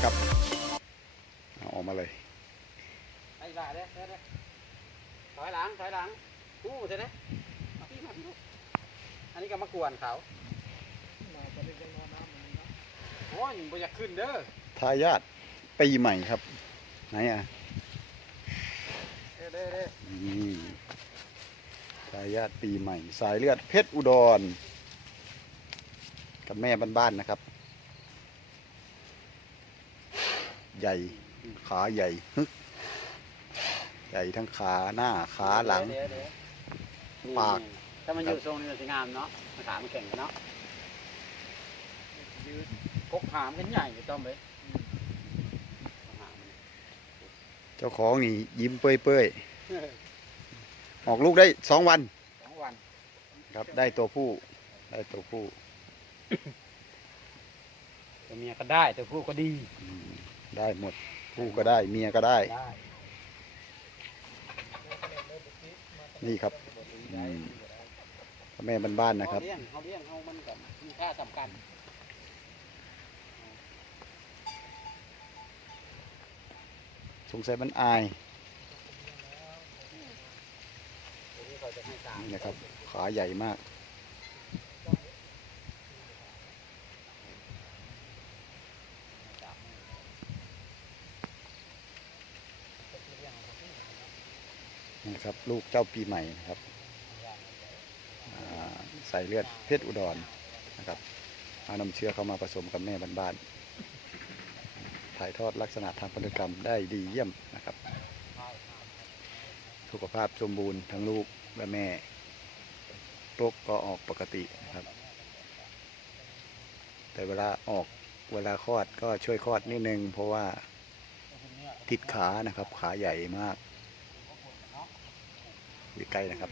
นะครับเอาออกมาเลยไอ้บ้าเด้อเด้อเด้อถอยหลังถอยหลังกู้เถอะเด้อมาพี่มาพี่ลูกอันนี้ก็มากวนเขาโอ้ยบ่อยากขึ้นเด้อทายาทปีใหม่ครับ ไหนอะเด้อเด้อเด้อนี่ทายาทปีใหม่ สายเลือดเพชรอุดร กับแม่บ้านๆนะครับ ใหญ่ขาใหญ่ฮึกใหญ่ทั้งขาหน้าขาหลัง เด้อเด้อนี่ปาก ถ้ามันอยู่ทรงนี้มันสิงามเนาะมันขามันแข็งเนาะยืดกกหามขึ้นใหญ่อยู่ต้อมเลยหามมันเจ้าของนี่ยิ้มเปื่อยๆออกลูกได้สองวันสองวันครับ ได้ตัวผู้ ได้ตัวผู้ตัวเมียก็ได้ตัวผู้ก็ดี อืม ได้หมดผู้ก็ได้เมียก็ได้ได้นี่ครับอืมแม่บ้านๆนะครับเขาเลี้ยงเขาเลี้ยงเขามันกับมีค่าสำคัญสงสัยมันอายตัวนี้เขาจะให้ตามนี่นะครับ ขาใหญ่มาก นี่ครับลูกเจ้าปีใหม่นะครับใส่เลือดเพชรอุดรนะครับเอานำเชื้อเข้ามาผสมกับแม่บ้านๆถ่ายทอดลักษณะทางพันธุกรรมได้ดีเยี่ยมนะครับ สุขภาพสมบูรณ์ทั้งลูกและแม่โรคก็ออกปกตินะครับ แต่เวลาออกเวลาคลอดก็ช่วยคลอดนิดนึง เพราะว่าติดขานะครับ ขาใหญ่มาก อยู่ใกล้นะครับ